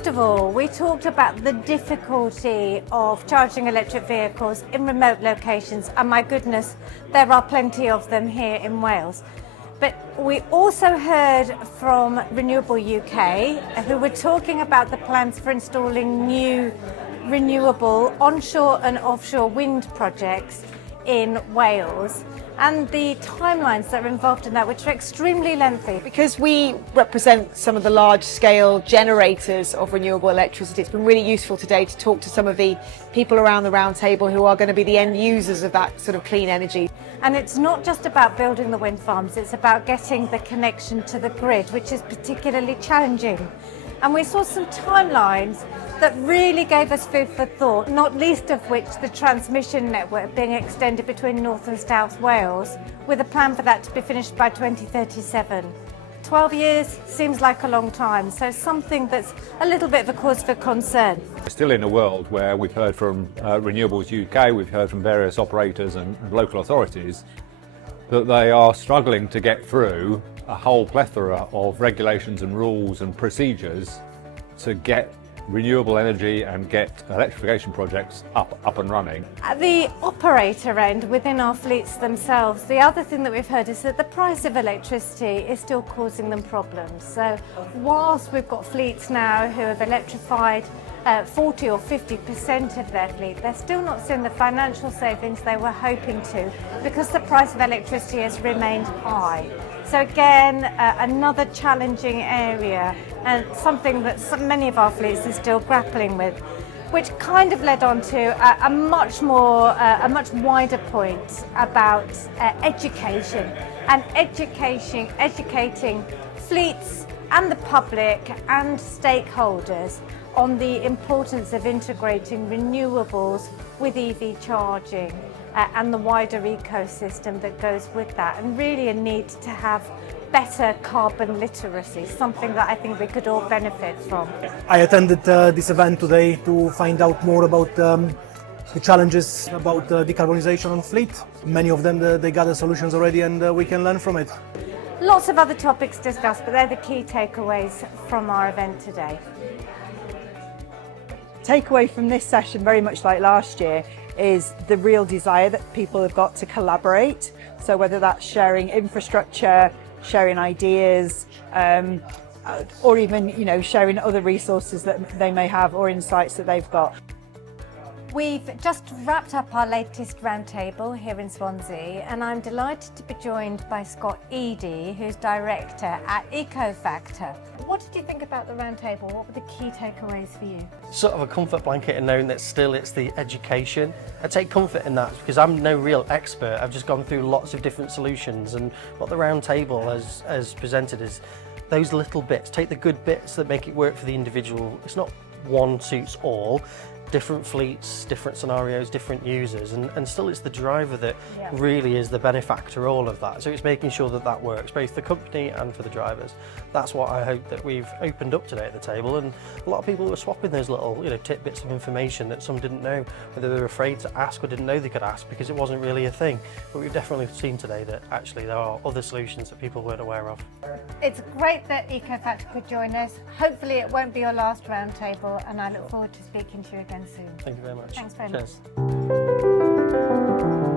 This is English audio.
First of all, we talked about the difficulty of charging electric vehicles in remote locations, and my goodness, there are plenty of them here in Wales. But we also heard from Renewable UK, who were talking about the plans for installing new renewable onshore and offshore wind projects in Wales, and the timelines that are involved in that, which are extremely lengthy. Because we represent some of the large-scale generators of renewable electricity, it's been really useful today to talk to some of the people around the round table who are going to be the end users of that sort of clean energy. And it's not just about building the wind farms, it's about getting the connection to the grid, which is particularly challenging. And we saw some timelines that really gave us food for thought, not least of which the transmission network being extended between North and South Wales, with a plan for that to be finished by 2037. 12 years seems like a long time, so something that's a little bit of a cause for concern. We're still in a world where we've heard from Renewables UK, we've heard from various operators and local authorities that they are struggling to get through a whole plethora of regulations and rules and procedures to get renewable energy and get electrification projects up and running. At the operator end, within our fleets themselves, the other thing that we've heard is that the price of electricity is still causing them problems. So whilst we've got fleets now who have electrified 40 or 50% of their fleet, they're still not seeing the financial savings they were hoping to, because the price of electricity has remained high. So again, another challenging area, and something that many of our fleets are still grappling with, which kind of led on to a much wider point about education and educating fleets and the public and stakeholders on the importance of integrating renewables with EV charging and the wider ecosystem that goes with that, and really a need to have better carbon literacy, something that I think we could all benefit from. I attended this event today to find out more about the challenges about decarbonisation on fleet. Many of them, they gather solutions already, and we can learn from it. Lots of other topics discussed, but they're the key takeaways from our event today. Takeaway from this session, very much like last year, is the real desire that people have got to collaborate. So whether that's sharing infrastructure, sharing ideas, or even sharing other resources that they may have or insights that they've got. We've just wrapped up our latest roundtable here in Swansea, and I'm delighted to be joined by Scott Eady, who's director at EcoFactor. What did you think about the roundtable? What were the key takeaways for you? Sort of a comfort blanket in knowing that still it's the education. I take comfort in that because I'm no real expert. I've just gone through lots of different solutions, and what the roundtable has presented is those little bits. Take the good bits that make it work for the individual. It's not one suits all. Different fleets, different scenarios, different users, and still it's the driver that really is the benefactor, all of that. So it's making sure that that works, both the company and for the drivers. That's what I hope that we've opened up today at the table, and a lot of people were swapping those little tidbits of information that some didn't know, whether they were afraid to ask or didn't know they could ask because it wasn't really a thing. But we've definitely seen today that actually there are other solutions that people weren't aware of. It's great that EcoFactor could join us. Hopefully it won't be your last roundtable, and I look forward to speaking to you again soon. Thank you very much. Thanks very Cheers. much.